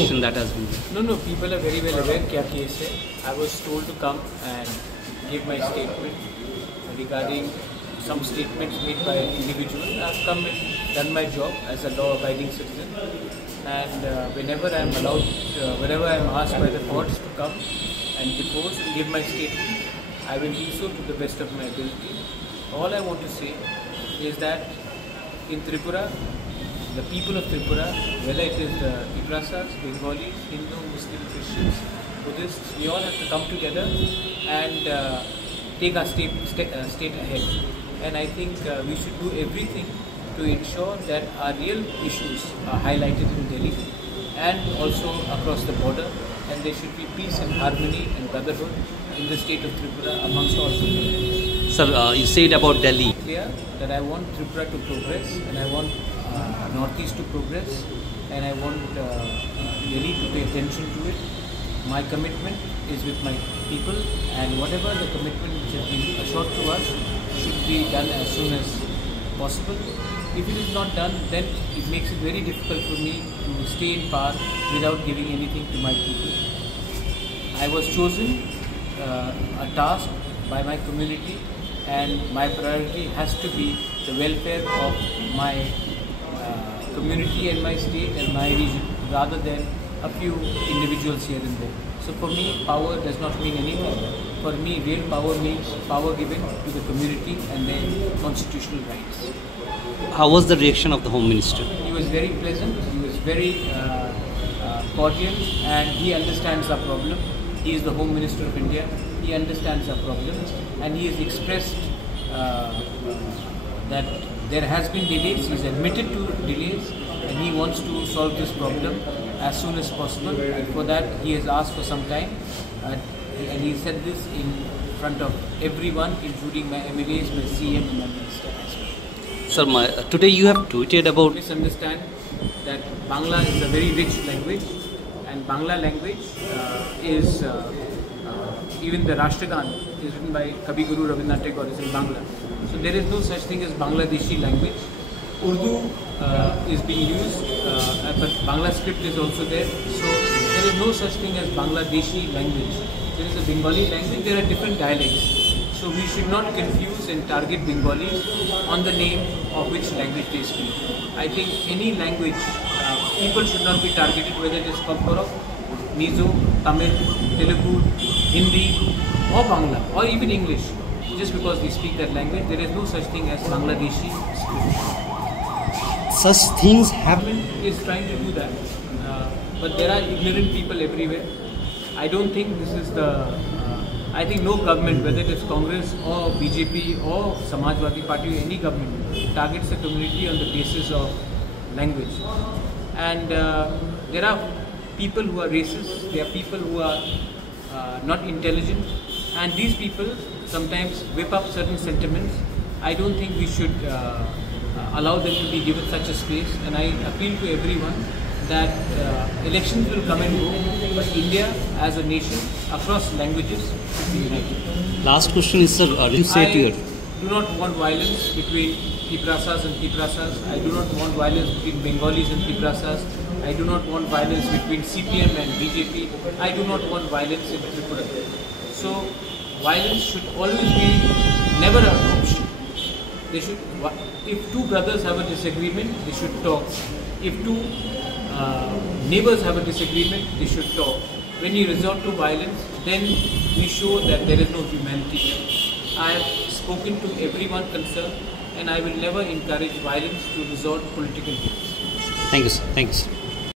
investigation that has been there? No, people are very well aware kya case hai. I was told to come and give my statement regarding some statements made by an individual. I've come and done my job as a law-abiding citizen, and whenever I am allowed, whenever I am asked by the courts to come and depose and give my statement, I will do so to the best of my ability. All I want to say is that in Tripura, the people of Tripura, whether it is the Tiprasas, Bengalis, Hindu, Muslim, Christians, Buddhists, we all have to come together and take our state ahead. And I think we should do everything to ensure that our real issues are highlighted in Delhi and also across the border, and there should be peace and harmony and brotherhood in the state of Tripura amongst all Tripurans. Sir, you said about Delhi. Clear that I want Tripura to progress, and I want Northeast to progress, and I want Delhi to pay attention to it. My commitment is with my people, and whatever the commitment which has been assured to us should be done as soon as possible. If it is not done, then it makes it very difficult for me to stay in power without giving anything to my people. I was chosen a task by my community, and my priority has to be the welfare of my community and my state and my region, rather than a few individuals here and there. So for me, power does not mean anything. For me, real power means power given to the community and their constitutional rights. How was the reaction of the Home Minister? He was very pleasant, he was very cordial, and he understands our problem. He is the Home Minister of India, he understands our problems, and he has expressed that there has been delays, he has admitted to delays, and he wants to solve this problem as soon as possible. And for that, he has asked for some time, and he said this in front of everyone, including my MLAs, my CM, and my minister as well. Sir, today you have tweeted about... Please understand that Bangla is a very rich language, and Bangla language is even the Rashtragan is written by Kavi Guru Rabindranath Tagore is in Bangla. So there is no such thing as Bangladeshi language. Urdu is being used, but Bangla script is also there. So there is no such thing as Bangladeshi language. There is a Bengali language, there are different dialects. So we should not confuse and target Bengalis on the name of which language they speak. I think any language, people should not be targeted, whether it is Kokborok, Mizo, Tamil, Telugu, Hindi, or Bangla, or even English. Just because they speak that language, there is no such thing as Bangladeshi script. Such things happen. Is trying to do that, but there are ignorant people everywhere. I don't think this is the. I think no government, whether it is Congress or BJP or Samajwadi Party or any government, targets the community on the basis of language. And there are people who are racist. There are people who are not intelligent, and these people sometimes whip up certain sentiments. I don't think we should allow them to be given such a space, and I appeal to everyone that elections will come and go, but India as a nation across languages should be united. Last question is, sir, you say to your... I do not want violence between Tiprasas and Tiprasas. I do not want violence between Bengalis and Tiprasas. I do not want violence between CPM and BJP. I do not want violence in Tripura. So violence should always be never an option. They should, if two brothers have a disagreement, they should talk. If two neighbors have a disagreement, they should talk. When you resort to violence, then we show that there is no humanity here. I have spoken to everyone concerned, and I will never encourage violence to resort to political means. Thank you, sir. Thank you, sir.